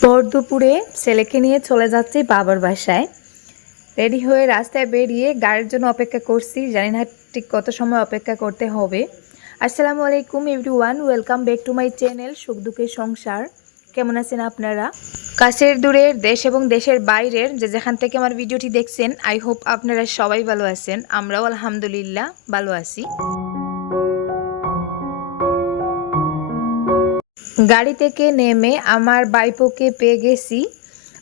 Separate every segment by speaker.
Speaker 1: ভোর দুপুরে ছেলেকে নিয়ে চলে যাচ্ছি বাবার বাসায়। রেডি হয়ে রাস্তায় বেরিয়ে গাড়ির জন্য অপেক্ষা করছি। জানি না ঠিক কত সময় অপেক্ষা করতে হবে। আসসালামু আলাইকুম everyone welcome back to my channel সুখ দুঃখের সংসার। কেমন আছেন আপনারা? কাছের দূরের দেশ এবং দেশের বাইরের যে যেখান থেকে আমার ভিডিওটি দেখছেন আই হোপ আপনারা সবাই ভালো আছেন। আমরাও আলহামদুলিল্লাহ ভালো আছি। গাড়ি থেকে নেমে আমার বাইপোকে পেয়ে গেছি।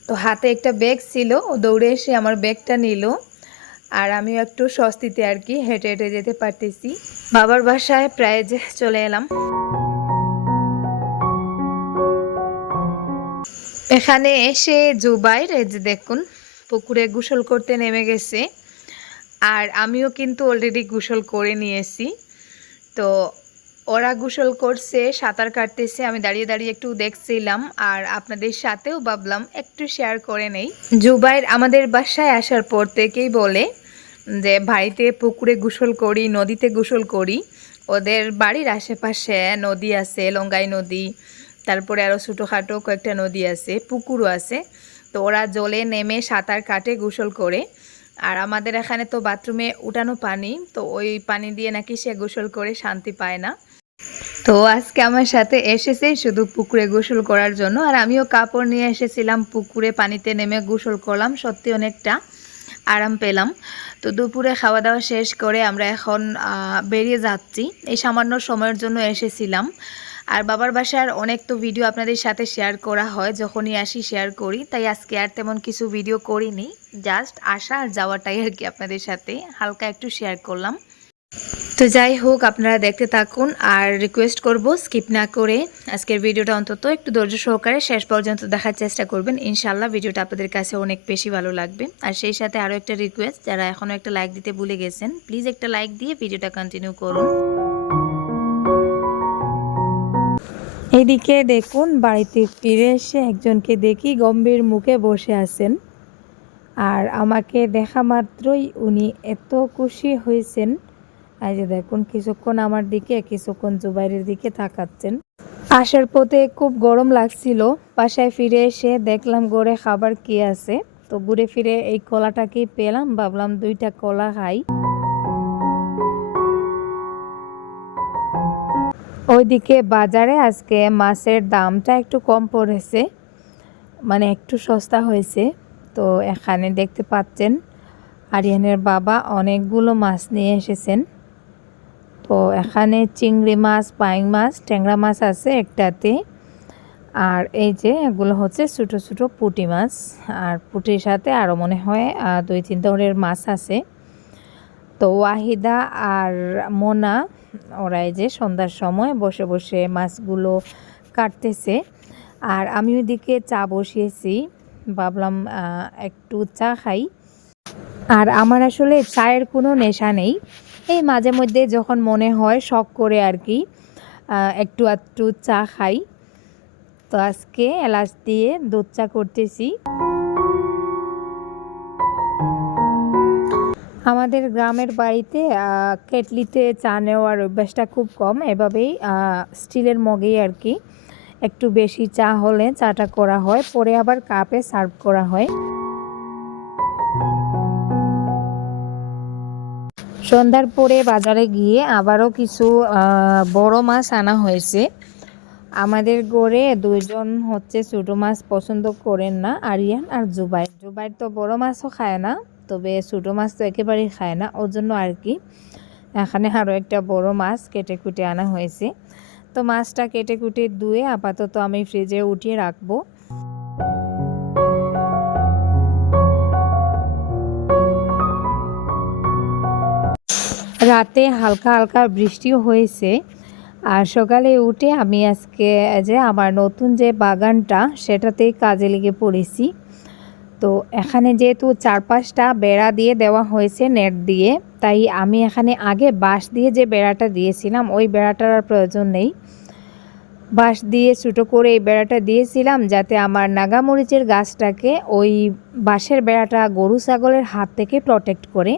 Speaker 1: তো হাতে একটা ব্যাগ ছিল, ও দৌড়ে এসে আমার ব্যাগটা নিল। আর আমিও একটু স্বস্তিতে আর কি হেঁটে হেঁটে যেতে পারতেছি। বাবার বাসায় প্রায় যে চলে এলাম। এখানে এসে জুবাইর এই যে দেখুন, পুকুরে গোসল করতে নেমে গেছে। আর আমিও কিন্তু অলরেডি গোসল করে নিয়েছি। তো ওরা গোসল করছে, সাঁতার কাটতেছে, আমি দাঁড়িয়ে দাঁড়িয়ে একটু দেখছিলাম আর আপনাদের সাথেও ভাবলাম একটু শেয়ার করে নেই। জুবাইর আমাদের বাসায় আসার পর থেকেই বলে যে, বাড়িতে পুকুরে গোসল করি, নদীতে গোসল করি। ওদের বাড়ির আশেপাশে নদী আছে, লঙ্গাই নদী, তারপরে আরও ছোটোখাটো কয়েকটা নদী আছে, পুকুরও আছে। তো ওরা জলে নেমে সাঁতার কাটে, গোসল করে। আর আমাদের এখানে তো বাথরুমে উঠানো পানি, তো ওই পানি দিয়ে নাকি সে গোসল করে শান্তি পায় না। তো আজকে আমার সাথে এসেছে শুধু পুকুরে গোসল করার জন্য, আর আমিও কাপড় নিয়ে এসেছিলাম পুকুরে, পানিতে নেমে গোসল করলাম, সত্যি অনেকটা আরাম পেলাম। তো দুপুরে খাওয়া দাওয়া শেষ করে আমরা এখন বেরিয়ে যাচ্ছি। এই সামান্য সময়ের জন্য এসেছিলাম। আর বাবার বাসার অনেক তো ভিডিও আপনাদের সাথে শেয়ার করা হয়, যখনই আসি শেয়ার করি, তাই আজকে আর তেমন কিছু ভিডিও করিনি। জাস্ট আসা আর যাওয়াটাই আর কি আপনাদের সাথে হালকা একটু শেয়ার করলাম। তো যাই হোক, আপনারা দেখতে থাকুন আর রিকোয়েস্ট করব স্কিপ না করে আজকের ভিডিওটা অন্তত একটু ধৈর্য সহকারে শেষ পর্যন্ত দেখার চেষ্টা করবেন। ইনশাল্লাহ ভিডিওটা আপনাদের কাছে অনেক বেশি ভালো লাগবে। আর সেই সাথে আরও একটা রিকোয়েস্ট যারা এখনও একটা লাইক দিতে ভুলে গেছেন প্লিজ একটা লাইক দিয়ে ভিডিওটা কন্টিনিউ করুন। এদিকে দেখুন, বাড়িতে ফিরে এসে একজনকে দেখি গম্ভীর মুখে বসে আছেন। আর আমাকে দেখা মাত্রই উনি এত খুশি হয়েছেন। এই যে দেখুন, কিছুক্ষণ আমার দিকে, কিছুক্ষণ জুবাইরের দিকে তাকাচ্ছেন। আসার পথে খুব গরম লাগছিল। বাসায় ফিরে এসে দেখলাম গড়ে খাবার কি আছে। তো ঘুরে ফিরে এই কলাটাকেই পেলাম, ভাবলাম দুইটা কলা খাই। ওইদিকে বাজারে আজকে মাছের দামটা একটু কম পড়েছে মানে একটু সস্তা হয়েছে। তো এখানে দেখতে পাচ্ছেন, আরিয়ানের বাবা অনেকগুলো মাছ নিয়ে এসেছেন। তো এখানে চিংড়ি মাছ পাইং মাছ, ট্যাংরা মাছ আছে একটাতে। আর এই যে এগুলো হচ্ছে ছোটো ছোটো পুটি মাছ। আর পুঁটির সাথে আরও মনে হয় দুই তিন ধরনের মাছ আছে। তো ওয়াহিদা আর মোনা, ওরা এই যে সন্ধ্যার সময় বসে বসে মাছগুলো কাটতেছে। আর আমি ওইদিকে চা বসিয়েছি। ভাবলাম একটু চা খাই। আর আমার আসলে চায়ের কোনো নেশা নেই। এই মাঝে মধ্যে যখন মনে হয় শখ করে আর কি একটু একটু চা খাই। তো আজকে এলাচ দিয়ে দুধ চা করতেছি। আমাদের গ্রামের বাড়িতে কেটলিতে চা নেওয়ার অভ্যাসটা খুব কম। এভাবেই স্টিলের মগেই আর কি একটু বেশি চা হলে চাটা করা হয়, পরে আবার কাপে সার্ভ করা হয়। সন্ধ্যার পরে বাজারে গিয়ে আবারও কিছু বড় মাছ আনা হয়েছে। আমাদের গড়ে দুইজন হচ্ছে ছোটো মাছ পছন্দ করেন না, আরিয়ান আর জুবাইর। জুবাইর তো বড় মাছও খায় না, তবে ছোটো মাছ তো একেবারেই খায় না, ওর জন্য আর কি। এখানে আরও একটা বড় মাছ কেটে কুটে আনা হয়েছে। তো মাছটা কেটে কুটে ধুয়ে আপাতত আমি ফ্রিজে উঠিয়ে রাখব। রাতে হালকা হালকা বৃষ্টিও হয়েছে। আর সকালে উঠে আমি আজকে যে আমার নতুন যে বাগানটা, সেটাতেই কাজে লেগে পড়েছি। তো এখানে যেহেতু চারপাশটা বেড়া দিয়ে দেওয়া হয়েছে নেট দিয়ে, তাই আমি এখানে আগে বাঁশ দিয়ে যে বেড়াটা দিয়েছিলাম, ওই বেড়াটার আর প্রয়োজন নেই। বাঁশ দিয়ে ছোটো করে এই বেড়াটা দিয়েছিলাম যাতে আমার নাগামরিচের গাছটাকে ওই বাঁশের বেড়াটা গরু ছাগলের হাত থেকে প্রটেক্ট করে।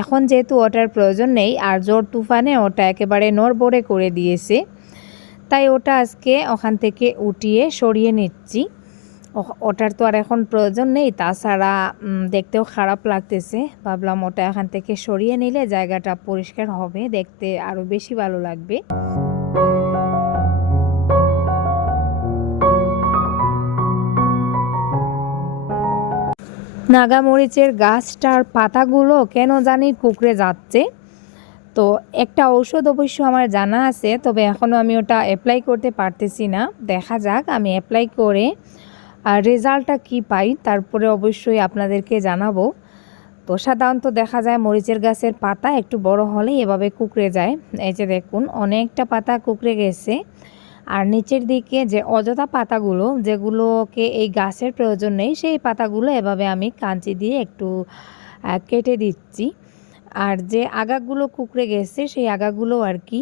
Speaker 1: এখন যেহেতু ওটার প্রয়োজন নেই আর জোর তুফানে ওটা একেবারে নড়বড়ে করে দিয়েছে, তাই ওটা আজকে ওখান থেকে উঠিয়ে সরিয়ে নিচ্ছি। ওটার তো আর এখন প্রয়োজন নেই, তাছাড়া দেখতেও খারাপ লাগতেছে। ভাবলাম ওটা এখান থেকে সরিয়ে নিলে জায়গাটা পরিষ্কার হবে, দেখতে আরও বেশি ভালো লাগবে। নাগামরিচের গাছটার পাতাগুলো কেন জানি কুকড়ে যাচ্ছে। তো একটা ঔষধ অবশ্য আমার জানা আছে, তবে এখনও আমি ওটা অ্যাপ্লাই করতে পারতেছি না। দেখা যাক আমি অ্যাপ্লাই করে আর রেজাল্টটা কি পাই, তারপরে অবশ্যই আপনাদেরকে জানাব। তো সাধারণত দেখা যায় মরিচের গাছের পাতা একটু বড় হলেই এভাবে কুকড়ে যায়। এই যে দেখুন, অনেকটা পাতা কুকড়ে গেছে। আর নিচের দিকে যে অযথা পাতাগুলো, যেগুলোকে এই গাছের প্রয়োজন নেই, সেই পাতাগুলো এভাবে আমি কাঁচি দিয়ে একটু কেটে দিচ্ছি। আর যে আগাগুলো কুকড়ে গেছে, সেই আগাগুলো আর কি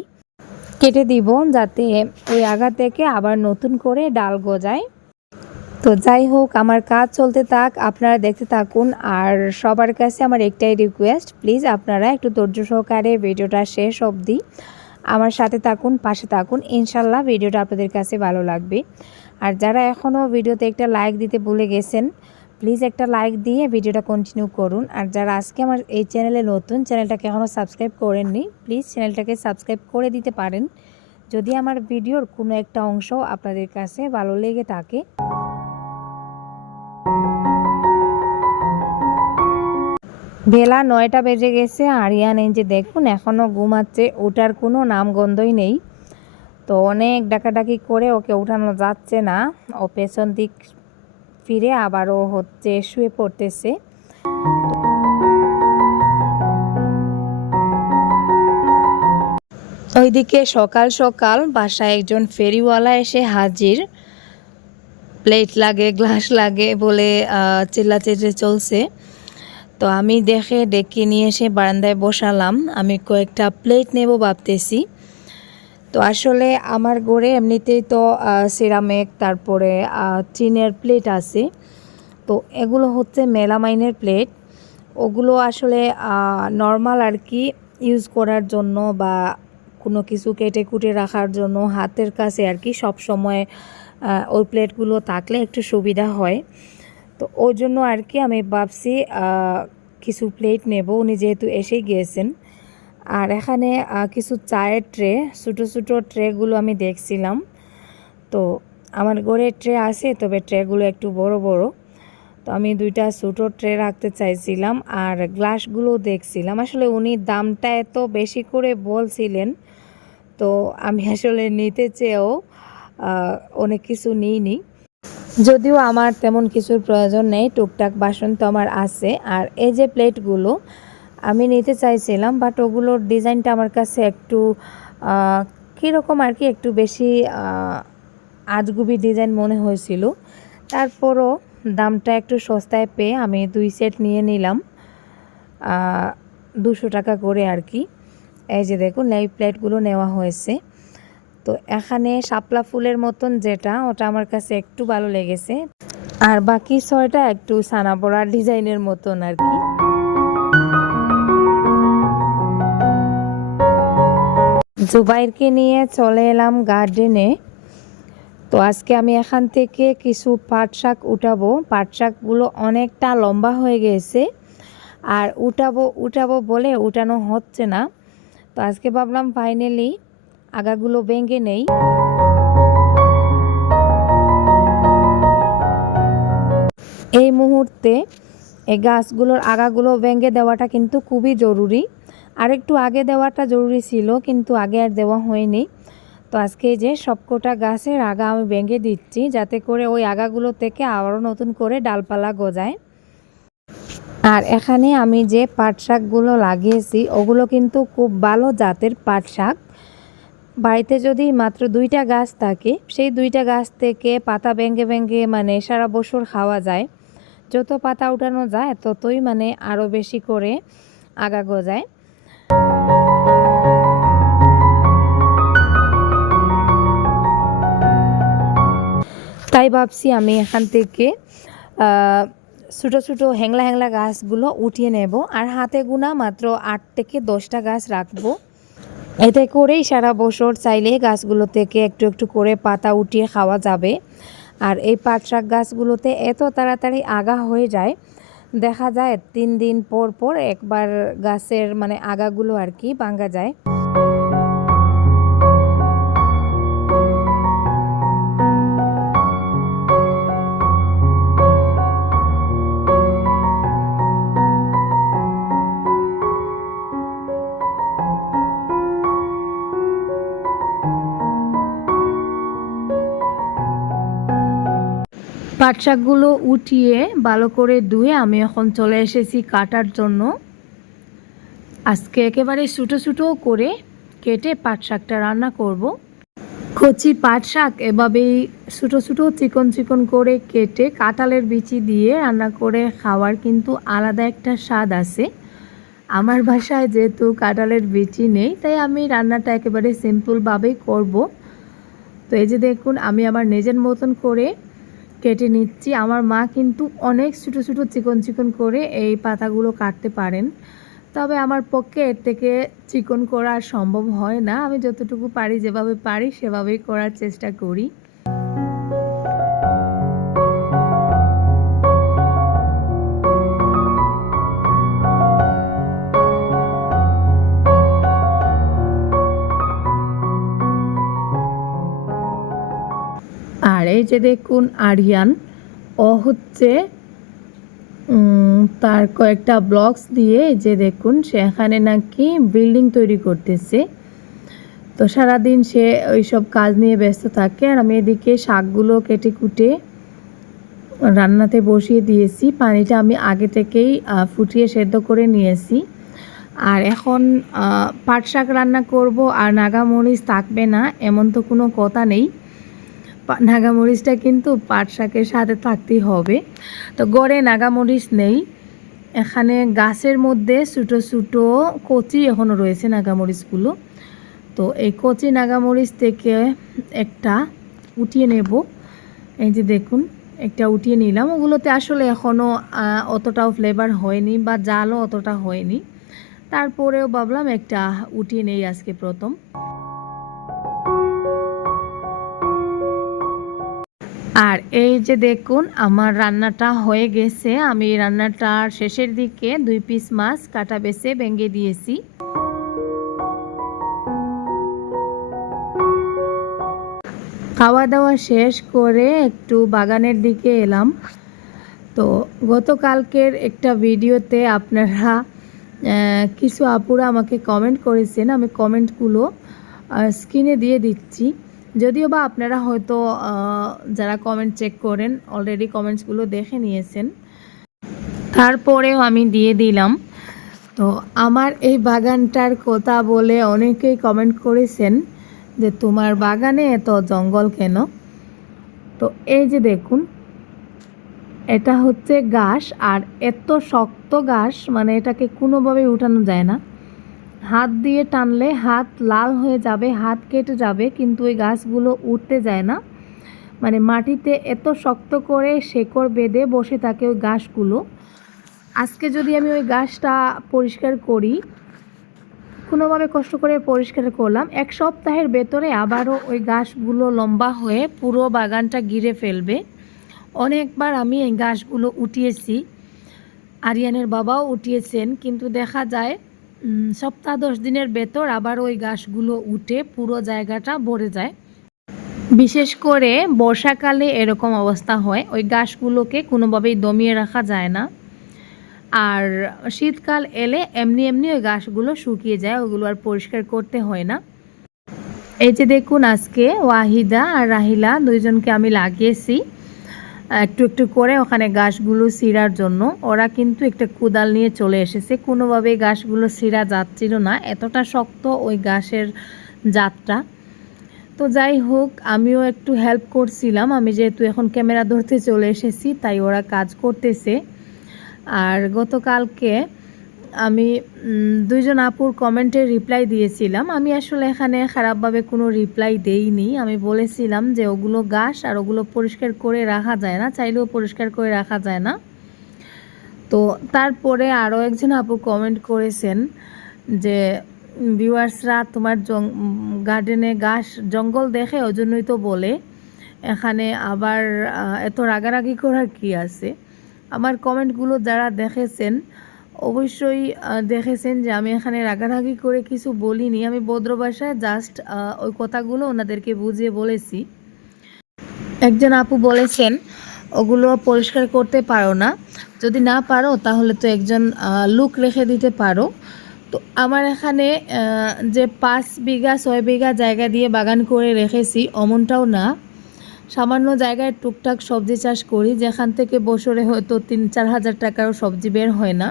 Speaker 1: কেটে দিব যাতে ওই আগা থেকে আবার নতুন করে ডাল গজায়। তো যাই হোক, আমার কাজ চলতে থাক, আপনারা দেখতে থাকুন। আর সবার কাছে আমার একটাই রিকোয়েস্ট প্লিজ আপনারা একটু ধৈর্য সহকারে ভিডিওটা শেষ অবধি আমার সাথে থাকুন, পাশে থাকুন। ইনশাল্লাহ ভিডিওটা আপনাদের কাছে ভালো লাগবে। আর যারা এখনও ভিডিওতে একটা লাইক দিতে ভুলে গেছেন প্লিজ একটা লাইক দিয়ে ভিডিওটা কন্টিনিউ করুন। আর যারা আজকে আমার এই চ্যানেলে নতুন চ্যানেলটাকে এখনও সাবস্ক্রাইব করেননি প্লিজ চ্যানেলটাকে সাবস্ক্রাইব করে দিতে পারেন। যদি আমার ভিডিওর কোনো একটা অংশ আপনাদের কাছে ভালো লেগে থাকে। বেলা নয়টা বেজে গেছে আরিয়ান এই যে দেখুন এখনও ঘুমাচ্ছে ওটার কোনো নামগন্ধই নেই। তো অনেক ডাকাডাকি করে ওকে উঠানো যাচ্ছে না। ও পেছন দিক ফিরে আবারও হচ্ছে শুয়ে পড়তেছে। ওইদিকে সকাল সকাল বাসায় একজন ফেরিওয়ালা এসে হাজির। প্লেট লাগে গ্লাস লাগে বলে আহ, চিল্লাচিল্লি চলছে। তো আমি দেখে ডেকে নিয়ে এসে বারান্দায় বসালাম। আমি কয়েকটা প্লেট নেব ভাবতেছি। তো আসলে আমার ঘরে এমনিতেই তো সিরামিক তারপরে চিনের প্লেট আছে। তো এগুলো হচ্ছে মেলামাইনের প্লেট ওগুলো আসলে নর্মাল আর কি ইউজ করার জন্য বা কোনো কিছু কেটে কুটে রাখার জন্য হাতের কাছে আর কি সব সময় ওই প্লেটগুলো থাকলে একটু সুবিধা হয়। তো ওই জন্য আর কি আমি ভাবছি কিছু প্লেট নেব। উনি যেহেতু এসেই গিয়েছেন। আর এখানে কিছু চায়ের ট্রে ছোটো ছোটো ট্রেগুলো আমি দেখছিলাম। তো আমার ঘরে ট্রে আছে, তবে ট্রেগুলো একটু বড় বড়। তো আমি দুইটা ছোটো ট্রে রাখতে চাইছিলাম আর গ্লাসগুলো দেখছিলাম। আসলে উনি দামটা এত বেশি করে বলছিলেন, তো আমি আসলে নিতে চেয়েও অনেক কিছু নিইনি। যদিও আমার তেমন কিছুর প্রয়োজন নেই, টুকটাক বাসন তো আমার আছে। আর এই যে প্লেটগুলো, আমি নিতে চাইছিলাম বাট ওগুলোর ডিজাইনটা আমার কাছে একটু কীরকম আর কি, একটু বেশি আজগুবি ডিজাইন মনে হয়েছিল। তারপরও দামটা একটু সস্তায় পেয়ে আমি দুই সেট নিয়ে নিলাম দুশো টাকা করে আর কি। এই যে দেখুন এই প্লেটগুলো নেওয়া হয়েছে। তো এখানে শাপলা ফুলের মতন যেটা, ওটা আমার কাছে একটু ভালো লেগেছে। আর বাকি ছয়টা একটু সানাপড়া ডিজাইনের মতন আর কি। জুবাইরকে নিয়ে চলে এলাম গার্ডেনে। তো আজকে আমি এখান থেকে কিছু পাট শাক উঠাবো। পাট শাকগুলো অনেকটা লম্বা হয়ে গেছে। আর উঠাবো উঠাবো বলে উঠানো হচ্ছে না। তো আজকে ভাবলাম ফাইনালি আগাগুলো ভেঙে নেই। এই মুহূর্তে এই গাছগুলোর আগাগুলো ভেঙে দেওয়াটা কিন্তু খুবই জরুরি। আর একটু আগে দেওয়াটা জরুরি ছিল, কিন্তু আগে আর দেওয়া হয়নি। তো আজকে যে সবকটা গাছের আগা আমি ভেঙে দিচ্ছি, যাতে করে ওই আগাগুলো থেকে আবারও নতুন করে ডালপালা গজায়। আর এখানে আমি যে পাট শাকগুলো লাগিয়েছি, ওগুলো কিন্তু খুব ভালো জাতের পাট শাক বাড়িতে যদি মাত্র দুইটা গাছ থাকে, সেই দুইটা গাছ থেকে পাতা ভেঙে ভেঙে মানে সারা বছর খাওয়া যায়। যত পাতা উঠানো যায়, ততই মানে আরও বেশি করে আগা গজায় তাই ভাবছি আমি এখান থেকে ছোটো ছোটো হ্যাংলা হ্যাংলা গাছগুলো উঠিয়ে নেব। আর হাতে গুনা মাত্র আট থেকে দশটা গাছ রাখব। এতে করেই সারা বছর চাইলে গাছগুলো থেকে একটু একটু করে পাতা উঠিয়ে খাওয়া যাবে। আর এই পাট শাক গাছগুলোতে এত তাড়াতাড়ি আগা হয়ে যায়, দেখা যায় তিন দিন পর পর একবার গাছের মানে আগাগুলো আর কি ভাঙ্গা যায়। পাট শাকগুলো উঠিয়ে ভালো করে ধুয়ে আমি এখন চলে এসেছি কাটার জন্য। আজকে একেবারে ছোটো ছোটো করে কেটে পাট শাকটা রান্না করব। কচি পাট শাক এভাবেই ছোটো ছোটো চিকন চিকন করে কেটে কাঁঠালের বিচি দিয়ে রান্না করে খাওয়ার কিন্তু আলাদা একটা স্বাদ আছে। আমার বাসায় যেহেতু কাঁঠালের বিচি নেই, তাই আমি রান্নাটা একেবারে সিম্পলভাবেই করব। তো এই যে দেখুন, আমি আমার নিজের মতন করে কেটে নিচ্ছি। আমার মা কিন্তু অনেক ছোটো ছোটো চিকন চিকন করে এই পাতাগুলো কাটতে পারেন। তবে আমার পক্ষে এর থেকে চিকন করা সম্ভব হয় না। আমি যতটুকু পারি যেভাবে পারি সেভাবেই করার চেষ্টা করি। এই যে দেখুন আরিয়ান, ও হচ্ছে তার কয়েকটা ব্লকস দিয়ে যে দেখুন সেখানে নাকি বিল্ডিং তৈরি করতেছে। তো সারাদিন সে ওইসব কাজ নিয়ে ব্যস্ত থাকে। আর আমি এদিকে শাকগুলো কেটে কুটে রান্নাতে বসিয়ে দিয়েছি। পানিটা আমি আগে থেকেই ফুটিয়ে সেদ্ধ করে নিয়েছি। আর এখন পাট শাক রান্না করব। আর নাগামরিচ থাকবে না, এমন তো কোনো কথা নেই। নাগামরিচটা কিন্তু পাট শাকের সাথে থাকতেই হবে। তো গড়ে নাগামরিচ নেই। এখানে গাছের মধ্যে ছোটো ছোটো কচি এখনও রয়েছে নাগামরিচগুলো। তো এই কচি নাগামরিচ থেকে একটা উঠিয়ে নেব। এই যে দেখুন, একটা উঠিয়ে নিলাম। ওগুলোতে আসলে এখনও অতটাও ফ্লেভার হয়নি বা জালও অতটা হয়নি। তারপরেও ভাবলাম একটা উঠিয়ে নেই আজকে প্রথম। আর এই যে দেখুন, আমার রান্নাটা হয়ে গেছে। আমি রান্নাটার শেষের দিকে দুই পিস মাছ কাটা বেছে ভেঙে দিয়েছি। খাওয়া দাওয়া শেষ করে একটু বাগানের দিকে এলাম। তো গতকালকের একটা ভিডিওতে আপনারা কিছু আপুরা আমাকে কমেন্ট করেছেন। আমি কমেন্টগুলো স্ক্রিনে দিয়ে দিচ্ছি। যদিও বা আপনারা হয়তো যারা কমেন্ট চেক করেন অলরেডি কমেন্টসগুলো দেখে নিয়েছেন। তারপরেও আমি দিয়ে দিলাম। তো আমার এই বাগানটার কথা বলে অনেকেই কমেন্ট করেছেন যে, তোমার বাগানে এত জঙ্গল কেন? তো এই যে দেখুন, এটা হচ্ছে ঘাস, আর এত শক্ত ঘাস মানে এটাকে কোনোভাবেই উঠানো যায় না। হাত দিয়ে টানলে হাত লাল হয়ে যাবে, হাত কেটে যাবে, কিন্তু ওই গাছগুলো উঠতে যায় না। মানে মাটিতে এত শক্ত করে শেকড় বেঁধে বসে থাকে ওই গাছগুলো। আজকে যদি আমি ওই গাছটা পরিষ্কার করি, কোনোভাবে কষ্ট করে পরিষ্কার করলাম, এক সপ্তাহের ভেতরে আবারও ওই গাছগুলো লম্বা হয়ে পুরো বাগানটা ঘিরে ফেলবে। অনেকবার আমি এই গাছগুলো উঠিয়েছি। আরিয়ানের বাবাও উঠিয়েছেন, কিন্তু দেখা যায় সপ্তাহ দশ দিনের ভেতর আবার ওই গাছগুলো উঠে পুরো জায়গাটা ভরে যায়। বিশেষ করে বর্ষাকালে এরকম অবস্থা হয়, ওই গাছগুলোকে কোনোভাবেই দমিয়ে রাখা যায় না। আর শীতকাল এলে এমনি এমনি ওই গাছগুলো শুকিয়ে যায়, ওগুলো আর পরিষ্কার করতে হয় না। এই যে দেখুন আজকে ওয়াহিদা আর রাহিলা দুইজনকে আমি লাগিয়েছি। একটু একটু করে ওখানে গাছগুলো সিরার জন্য। ওরা কিন্তু একটা কুদাল নিয়ে চলে এসেছে। কোনোভাবেই গাছগুলো সিরা যাচ্ছিল না। এতটা শক্ত ওই গাছের যাত্রা তো যাই হোক, আমিও একটু হেল্প করছিলাম। আমি যেহেতু এখন ক্যামেরা ধরতে চলে এসেছি, তাই ওরা কাজ করতেছে। আর গতকালকে আমি দুইজন আপুর কমেন্টে রিপ্লাই দিয়েছিলাম। আমি আসলে এখানে খারাপভাবে কোনো রিপ্লাই দেইনি। আমি বলেছিলাম যে ওগুলো গাছ আর ওগুলো পরিষ্কার করে রাখা যায় না, চাইলেও পরিষ্কার করে রাখা যায় না। তো তারপরে আরও একজন আপু কমেন্ট করেছেন যে, ভিউয়ার্সরা, তোমার গার্ডেনে ঘাস জঙ্গল দেখে ওই জন্যই তো বলে। এখানে আবার এত রাগারাগি করার কি আছে? আমার কমেন্টগুলো যারা দেখেছেন অবশ্যই দেখেছেন যে আমি এখানে রাগারাগি করে কিছু বলিনি। আমি ভদ্র ভাষায় জাস্ট ওই কথাগুলো ওনাদেরকে বুঝিয়ে বলেছি। একজন আপু বলেছেন, ওগুলো পরিষ্কার করতে পারো না। যদি না পারো, তাহলে তো একজন লুক রেখে দিতে পারো। তো আমার এখানে যে পাঁচ বিঘা, ছয় বিঘা জায়গা দিয়ে বাগান করে রেখেছি, অমনটাও না। সামান্য জায়গায় টুকটাক সবজি চাষ করি, যেখান থেকে বছরে হয়তো তিন চার হাজার টাকারও সবজি বের হয় না।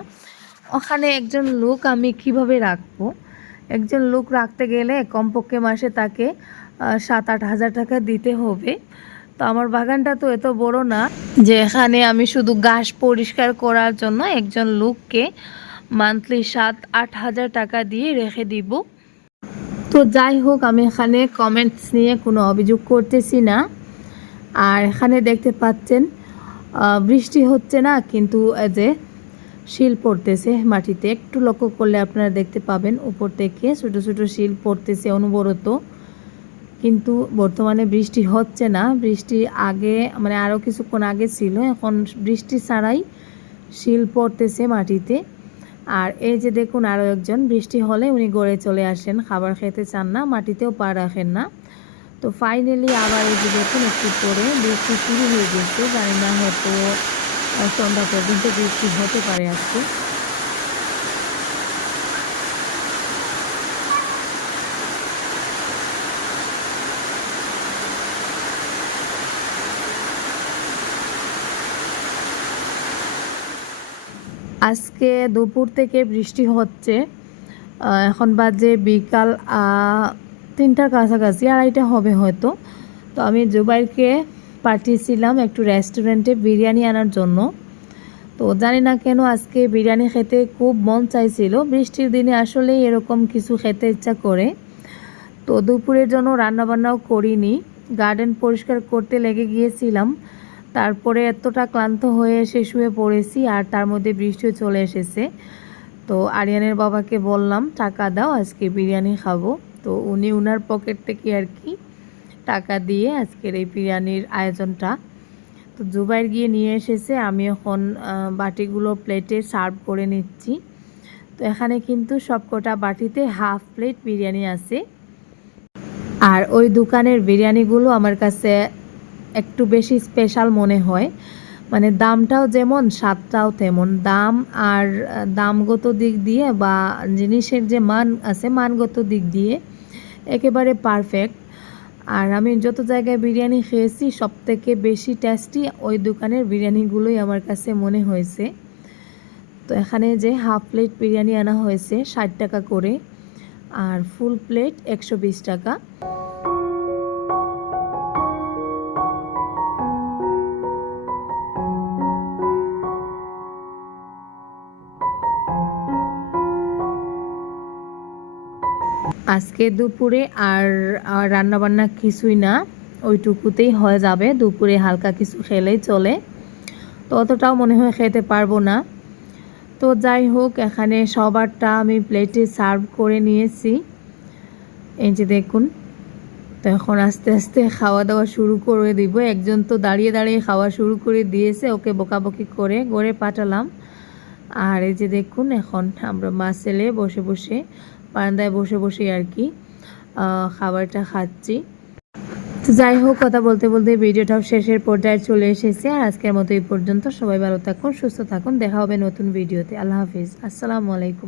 Speaker 1: ওখানে একজন লোক আমি কীভাবে রাখব? একজন লোক রাখতে গেলে কমপক্ষে মাসে তাকে সাত আট হাজার টাকা দিতে হবে। তো আমার বাগানটা তো এত বড় না যে এখানে আমি শুধু ঘাস পরিষ্কার করার জন্য একজন লোককে মান্থলি সাত আট হাজার টাকা দিয়ে রেখে দিব। তো যাই হোক, আমি এখানে কমেন্টস নিয়ে কোনো অভিযোগ করতেছি না। আর এখানে দেখতে পাচ্ছেন বৃষ্টি হচ্ছে না, কিন্তু যে শিল পড়তেছে মাটিতে। একটু লক্ষ্য করলে আপনারা দেখতে পাবেন উপর থেকে ছোট ছোট শিল পড়তেছে অনবরত। কিন্তু বর্তমানে বৃষ্টি হচ্ছে না। বৃষ্টি আগে মানে আরও কিছুক্ষণ আগে ছিল। এখন বৃষ্টি ছাড়াই শিল পড়তেছে মাটিতে। আর এই যে দেখুন আরও একজন, বৃষ্টি হলে উনি গড়ে চলে আসেন। খাবার খেতে চান না, মাটিতেও পা রাখেন না। তো ফাইনালি আবার এই যে দেখুন একটু পরে বৃষ্টি শুরু হয়ে গেছে। জানি না হয়তো সন্ধ্যা পর্যন্ত বৃষ্টি হতে পারে আজকে? আজকে দুপুর থেকে বৃষ্টি হচ্ছে। এখন বাজে বিকাল তিনটার কাছাকাছি, আড়াইটা হবে হয়তো। তো আমি জুবাইরকে পাঠিয়েছিলাম একটু রেস্টুরেন্টে বিরিয়ানি আনার জন্য। তো জানি না কেন আজকে বিরিয়ানি খেতে খুব মন চাইছিল। বৃষ্টির দিনে আসলে এরকম কিছু খেতে ইচ্ছা করে। তো দুপুরের জন্য রান্নাবান্নাও করিনি। গার্ডেন পরিষ্কার করতে লেগে গিয়েছিলাম। তারপরে এতটা ক্লান্ত হয়ে এসে শুয়ে পড়েছি আর তার মধ্যে বৃষ্টিও চলে এসেছে। তো আরিয়ানের বাবাকে বললাম, টাকা দাও, আজকে বিরিয়ানি খাব। তো উনি উনার পকেট থেকে আর কি টাকা দিয়ে আজকের এই বিরিয়ানির আয়োজনটা। তো জুবাইর গিয়ে নিয়ে এসেছে, আমি এখন বাটিগুলো প্লেটে সার্ভ করে নিচ্ছি। তো এখানে কিন্তু সবকটা বাটিতে হাফ প্লেট বিরিয়ানি আছে। আর ওই দোকানের বিরিয়ানিগুলো আমার কাছে একটু বেশি স্পেশাল মনে হয়। মানে দামটাও যেমন, স্বাদটাও তেমন। দাম আর দামগত দিক দিয়ে বা জিনিসের যে মান আছে মানগত দিক দিয়ে একেবারে পারফেক্ট আর আমি যত জায়গায় বিরিয়ানি খেয়েছি সব থেকে বেশি টেস্টি ওই দোকানের বিরিয়ানিগুলোই আমার কাছে মনে হয়েছে। তো এখানে যে হাফ প্লেট বিরিয়ানি আনা হয়েছে ষাট টাকা করে, আর ফুল প্লেট একশো বিশ টাকা। আজকে দুপুরে আর রান্নাবান্না কিছুই না। ওইটুকুতেই হয়ে যাবে। দুপুরে হালকা কিছু খেলেই চলে। তো অতটাও মনে হয় খেতে পারব না। তো যাই হোক, এখানে সবারটা আমি প্লেটে সার্ভ করে নিয়েছি। এই যে দেখুন, তো এখন আস্তে আস্তে খাওয়া দাওয়া শুরু করে দিব। একজন তো দাঁড়িয়ে দাঁড়িয়ে খাওয়া শুরু করে দিয়েছে, ওকে বকাবকি করে গড়ে পাঠালাম। আর এই যে দেখুন, এখন আমরা মা ছেলে বসে বসে বারান্দায় বসে বসে আর কি খাবারটা খাচ্ছি। তো যাই হোক, কথা বলতে বলতে ভিডিওটাও শেষের পর্যায়ে চলে এসেছে। আর আজকের মতো এই পর্যন্ত। সবাই ভালো থাকুন, সুস্থ থাকুন। দেখা হবে নতুন ভিডিওতে। আল্লাহ হাফিজ। আসসালামু আলাইকুম।